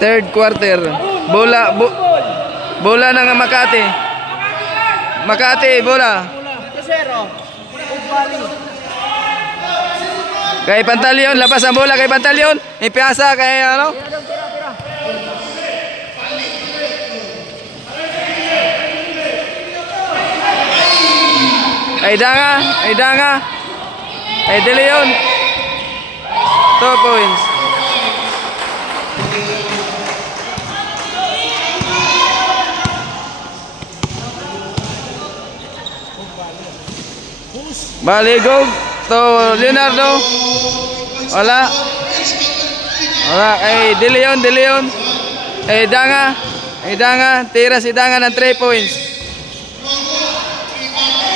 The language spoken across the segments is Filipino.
Third quarter. Bola ng Makati. Makati, bola. Kay Pantaleon, labas ang bola kay Pantaleon. Ipiasa kay ano? Ay Danga. Ay De Leon. 2 points. Baligog to Leonardo. Wala. Ay De Leon. Ay Danga. Tira si Danga ng 3 points.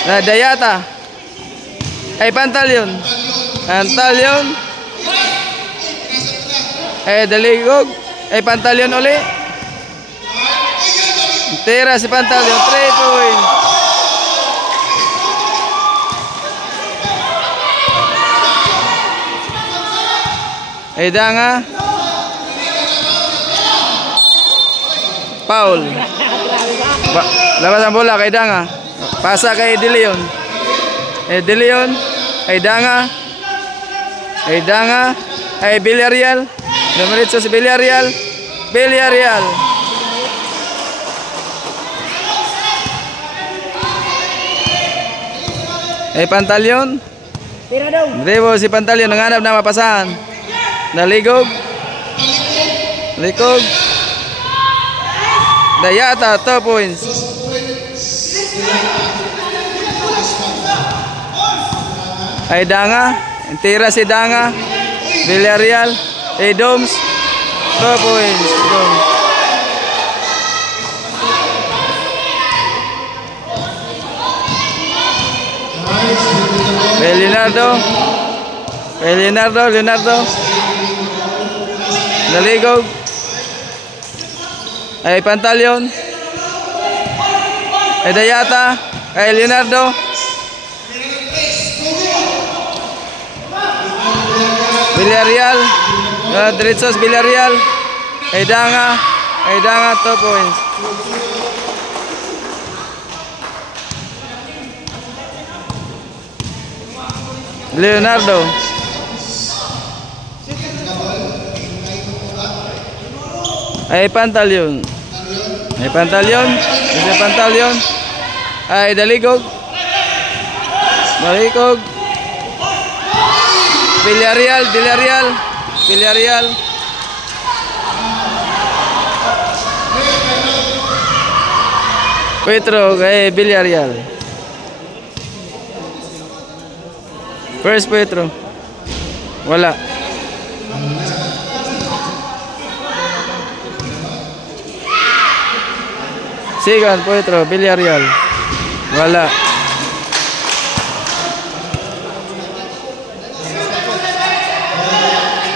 Na Dayata. Ay Pantaleon. Ay Daligog. Ay Pantaleon uli. Tira si Pantaleon 3 points. Ay Danga. Foul. Labas ang bola kay Danga. Pasa kay De Leon. De Leon. Ay Danga. Ay Villarreal. Dumiretso si Villarreal. Ay Pantaleon. Dribo si Pantaleon. Nanganap na mapasahan. Daligog. Dayata 2 points. Ay Danga. Tira si Danga. Villarreal. Ay Doms. 2 points. Leonardo. Daligog. Ay Pantaleon. Ay Dayata. Ay Leonardo. Villarreal. Diretsos Villarreal. Ay Danga 2 points. Leonardo. Ay Pantaleon. Ay Daligog. Villarreal. Petro kay Villarreal. First Petro. Wala. Second Petro, Villarreal. Wala.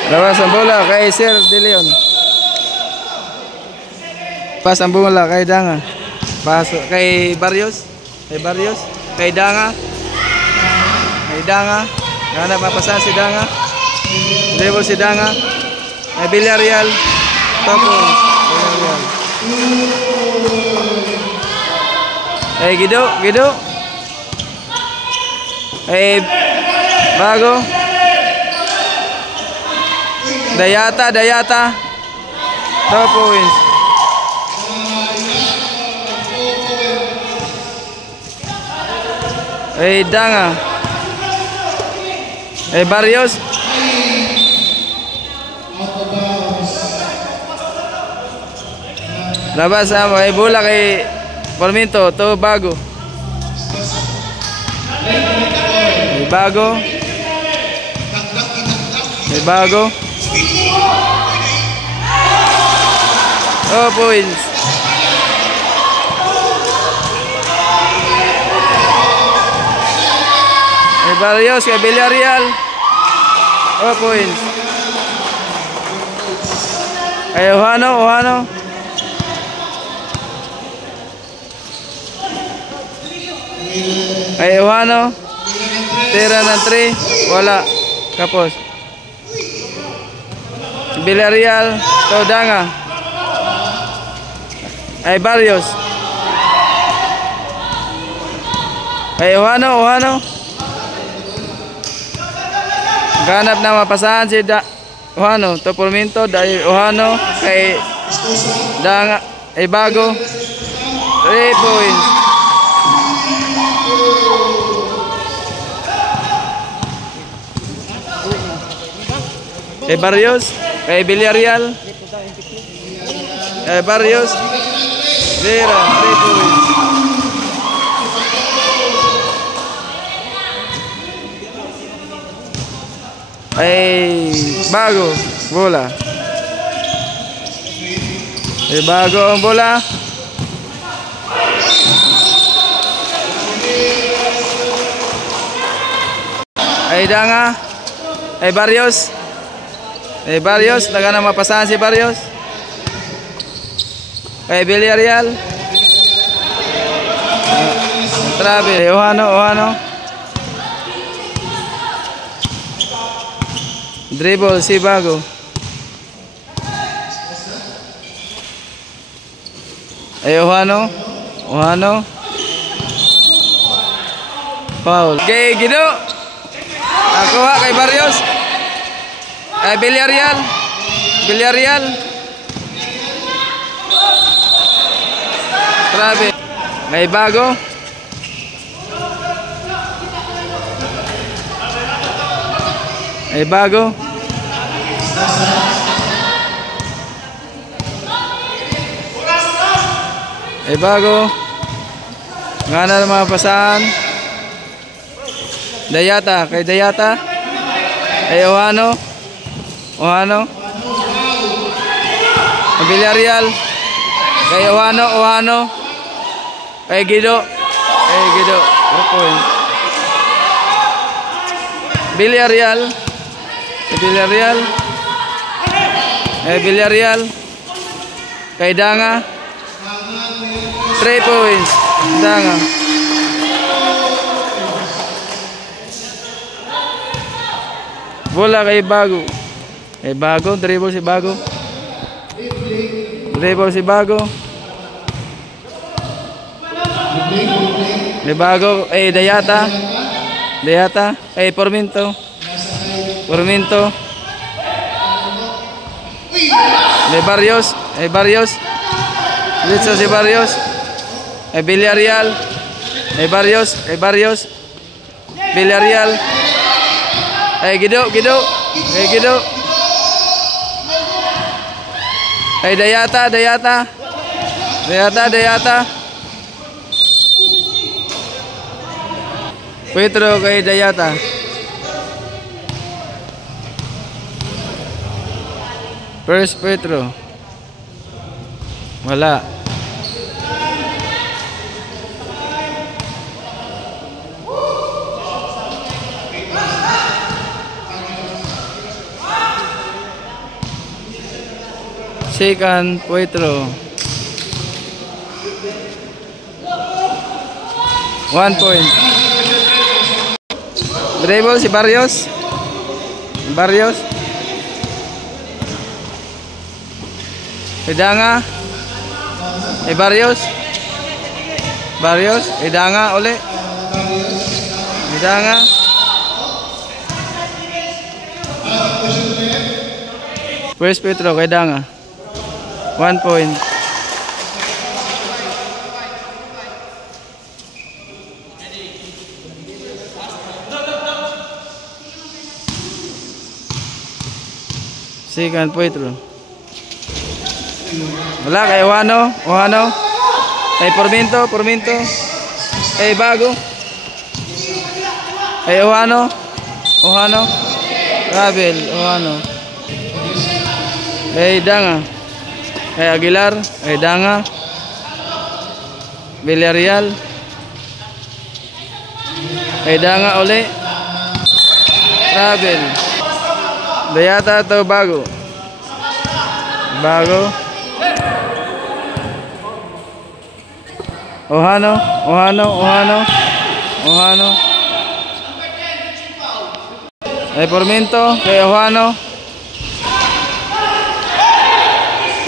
Labas ang bola kay Sir De Leon. Pas ang bola kay Danga. Paso kay Barrios. Kay Danga. Hanap mapasa si Danga. Dribble si Danga. Ay Villarreal. Tapos Villarreal. Ay Gido. Ay Bago. Dayata. 2 points. Ay Danga. Ay Barrios. Labas ay bola kay Parminto. To Bago. Oh, points. Ay Barrios kay Villarreal. Oh, points. Ay Ohano. Ay Ohano. Tira ng 3. Wala. Kapos. Villarreal. To Danga. Ay Barrios. Ay Ohano. Ganap na mapasahan si Ohano. To Porminto, dahil Ohano kay Danga ay Bago. 3 points. Kay Barrios, kay Villarreal. Kay Barrios. 0, 3 points. Ay Bago, bola. Ay Bago ang bola. Ay Danga. Ay Barrios. Ay Barrios, taga na mapasahan si Barrios. Ay Villarreal. Trabe, Ohano. Dribble si Bago. Ay Ohano. Foul. Kay Guido. Nakuha kay Barrios. Ay Villarreal. Trabe. May Bago. Ay Bago. Ay Bago. Ngana ng mga pasahan. Dayata. Kay Dayata. Ay Ohano. Villarreal. Kay Ohano. Kay Guido. Villarreal. Kay Danga. 3 points. Danga. Bola kay Bago. Dribble si Bago. May Bago, Dayata. Ay Porminto. May Barrios. Dito si Barrios. Ay Villarreal. Ay Barrios. Villarreal. Ay Guido. Ay Dayata. Petro kay Dayata. First Petro. Wala. Second Petro. 1 point. Dribble si Barrios. Danga. Barrios. Danga uli. Danga. First Petro kay Danga. 1 point. Second Petro. Wala kay Ohano. Kay Porminto. Kay Bago. Kay Ohano. Rabel. Kay Danga. Kay Aguilar. Kay Danga. Villarreal. Kay Danga uli. Rabel. Dayata to Bago. Ohano. Ay Porminto, kay Ohano.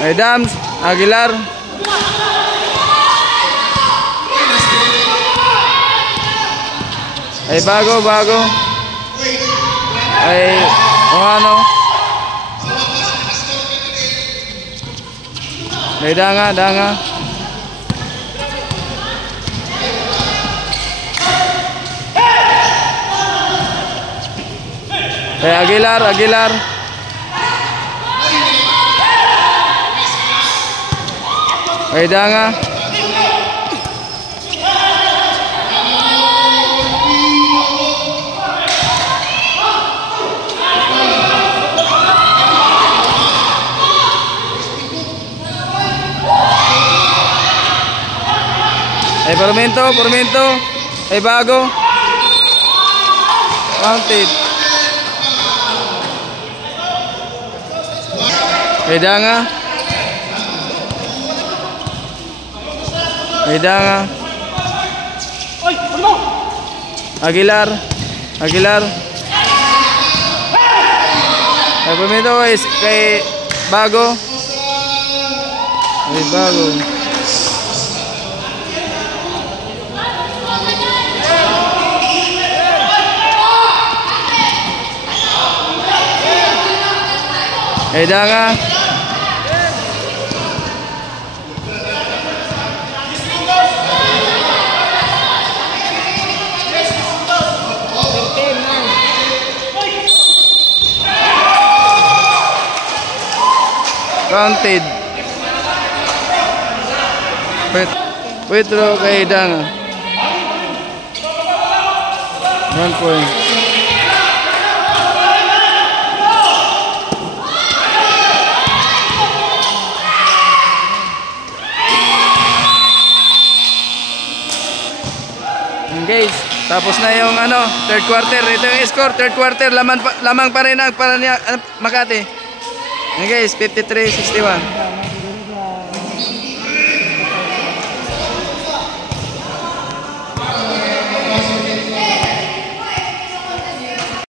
Ay Dams, Aguilar. Ay bago. Ay Ohano. May danga. Ay Aguilar. Ay danga. Ay Pormento. Ay bago. Counted. Ay danga. Aguilar. Ay Pormento kay bago. Ay bago. Ay danga. Counted. Petro kay danga. 1 point. Guys, tapos na yung third quarter. Ito yung score, third quarter. Lamang pa rin ang Makati. Guys, 53-61.